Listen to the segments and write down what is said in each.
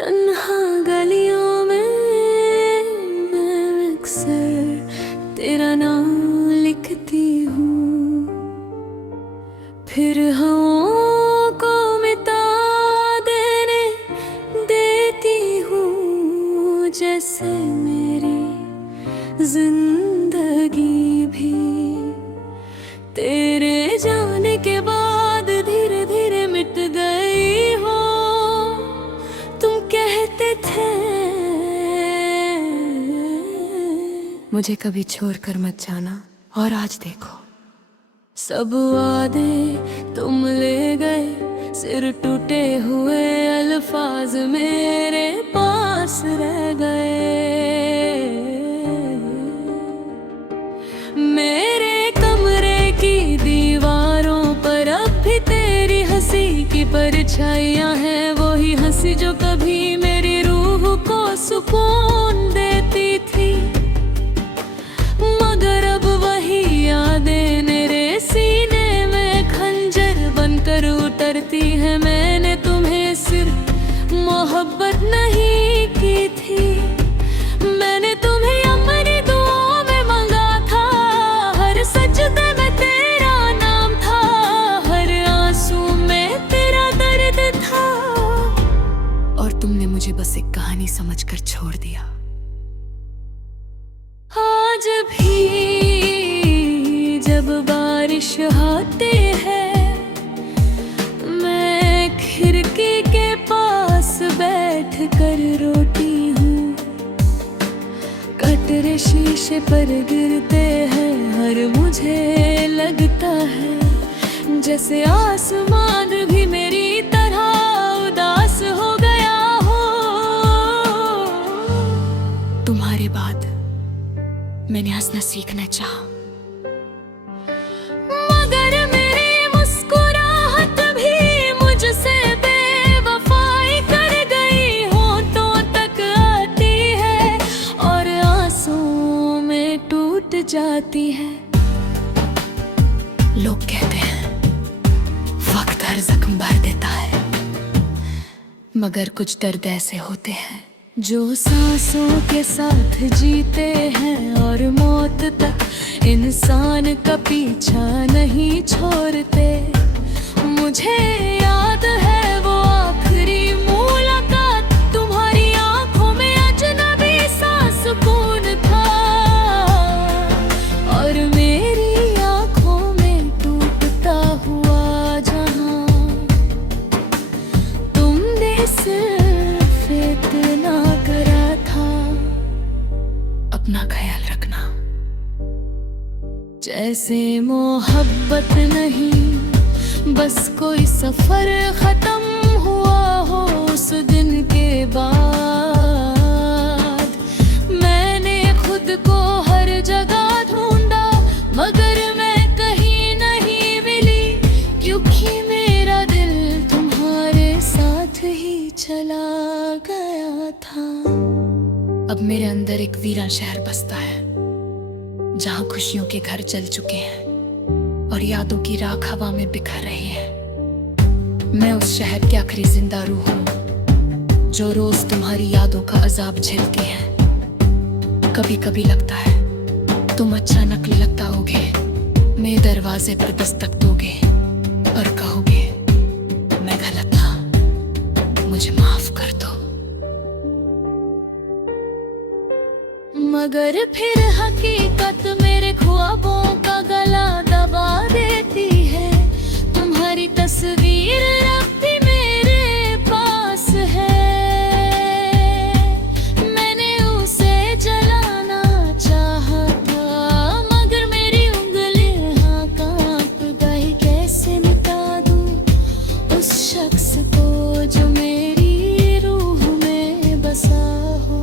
तन्हा गलियों में मैं अक्सर तेरा नाम लिखती हूँ, फिर हवाओं को मिटा देने देती हूँ, जैसे मेरी जिंदगी भी तेरे जाने के बाद धीरे धीरे मिट गई हो। तुम कहते थे मुझे कभी छोड़कर मत जाना, और आज देखो सब वादे तुम ले गए, सिर टूटे हुए अल्फाज मेरे पास रह गए। मेरे कमरे की दीवारों पर अब भी तेरी हंसी की परछाइयां हैं, वही हंसी जो कभी मेरी रूह को सुकून देती थी। मगर अब वही यादें मेरे सीने में खंजर बनकर उतरती है। मैंने तुम्हें सिर्फ मोहब्बत नहीं की थी, मैंने तुम्हें अपनी दुआओं में मांगा था। हर सजदे में तेरा नाम था, हर आंसू में तेरा दर्द था, और तुमने मुझे बस एक कहानी समझकर छोड़ दिया। आज भी जब बारिश आती है, मैं खिड़की के पास बैठ कर रोती हूँ। कटरे शीशे पर गिरते हैं, हर मुझे लगता है जैसे आसमान भी मेरी तरह उदास हो गया हो। तुम्हारे बाद मैंने हंसना सीखना चाहा, मगर मेरी मुस्कुराहट भी मुझसे बेवफाई कर गई। होठों तक आती है और आंसुओं में टूट जाती है। लोग कहते हैं वक्त हर जख्म भर देता है, मगर कुछ दर्द ऐसे होते हैं जो सांसों के साथ जीते हैं, और मौत तक इंसान का पीछा नहीं छोड़ते। मुझे याद है वो आखिरी मुलाकात, तुम्हारी आंखों में अजनबी सा सुकून था, और मेरी आंखों में टूटता हुआ जहां। तुमने सिर्फ इतना करा था, अपना ख्याल रखना। जैसे मोहब्बत नहीं, बस कोई सफर खत्म हुआ हो उस दिन के बाद। मैंने खुद को हर जगह ढूंढा, मगर मैं कहीं नहीं मिली, क्योंकि मेरा दिल तुम्हारे साथ ही चला गया था। अब मेरे अंदर एक वीरान शहर बसता है, जहाँ खुशियों के घर जल चुके हैं और यादों की राख हवा में बिखर रही है। मैं उस शहर की आखिरी जिंदा रूह हूँ, जो रोज तुम्हारी यादों का अजाब झेलती है। कभी कभी लगता है तुम अचानक लग आओगे, मेरे दरवाजे पर दस्तक दोगे और कहोगे मैं गलत था, मुझे माफ कर दो। मगर फिर हकीकत मेरे ख्वाबों का गला दबा देती है। तुम्हारी तस्वीर अब भी मेरे पास है, मैंने उसे जलाना चाहा था, मगर मेरी उंगलियां कांप गई। कैसे मिटा दूं उस शख्स को जो मेरी रूह में बसा हो।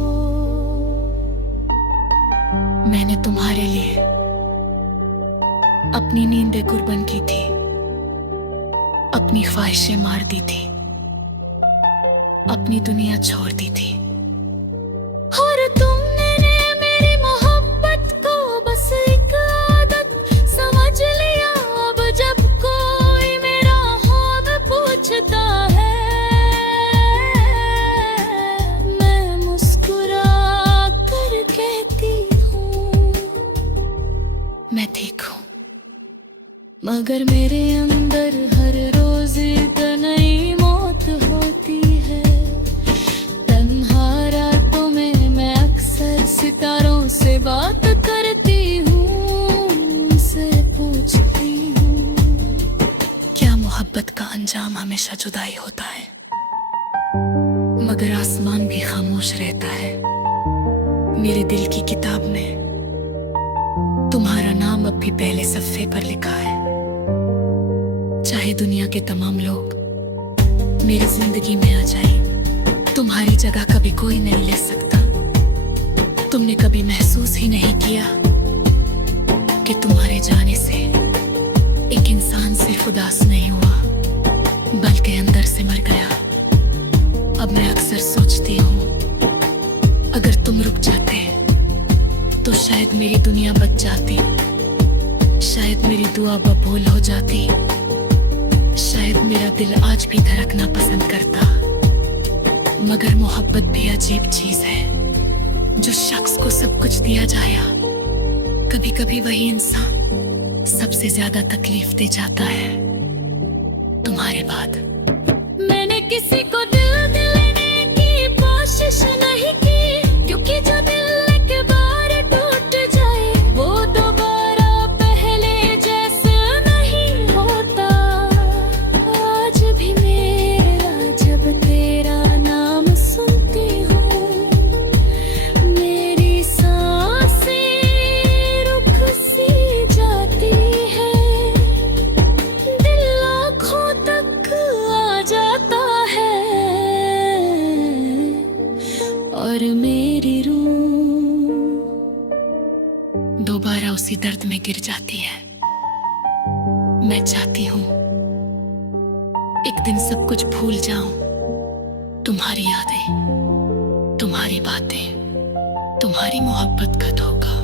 मैंने तुम्हारे लिए अपनी नींदें कुर्बान की थी, अपनी ख्वाहिशें मार दी थी, अपनी दुनिया छोड़ दी थी, और तुमने मेरी मोहब्बत को बस एक आदत समझ लिया। अब जब कोई मेरा हाल पूछता है मगर मेरे अंदर हर रोज एक नई मौत होती है। तन्हा रातों में मैं अक्सर सितारों से बात करती हूँ, उनसे पूछती हूँ क्या मोहब्बत का अंजाम हमेशा जुदाई होता है। मगर आसमान भी खामोश रहता है। मेरे दिल की किताब में तुम्हारा नाम अब भी पहले सफ़े पर लिखा है। चाहे दुनिया के तमाम लोग मेरी जिंदगी में आ जाए, तुम्हारी जगह कभी कोई नहीं ले सकता। तुमने कभी महसूस ही नहीं किया कि तुम्हारे जाने से एक इंसान सिर्फ उदास नहीं हुआ, बल्कि अंदर से मर गया। अब मैं अक्सर सोचती हूँ, अगर तुम रुक जाते तो शायद मेरी दुनिया बच जाती, शायद मेरी दुआ बबूल हो जाती, शायद मेरा दिल आज भी धड़कना पसंद करता। मगर मोहब्बत भी अजीब चीज है। जो शख्स को सब कुछ दिया जाया, कभी कभी वही इंसान सबसे ज्यादा तकलीफ दे जाता है। तुम्हारे बाद मैंने किसी को दिल देने की कोशिश नहीं की, क्योंकि जो दिल एक बार टूट जाए वो दोबारा पहले जैसे नहीं होता। आज भी मेरा जब तेरा नाम सुनती हूँ, मेरी सांसें रुक सी जाती है। दिल आँखों तक आ जाता है और मेरी रूह दोबारा उसी दर्द में गिर जाती है। मैं चाहती हूँ एक दिन सब कुछ भूल जाऊं, तुम्हारी यादें, तुम्हारी बातें, तुम्हारी मोहब्बत का धोखा।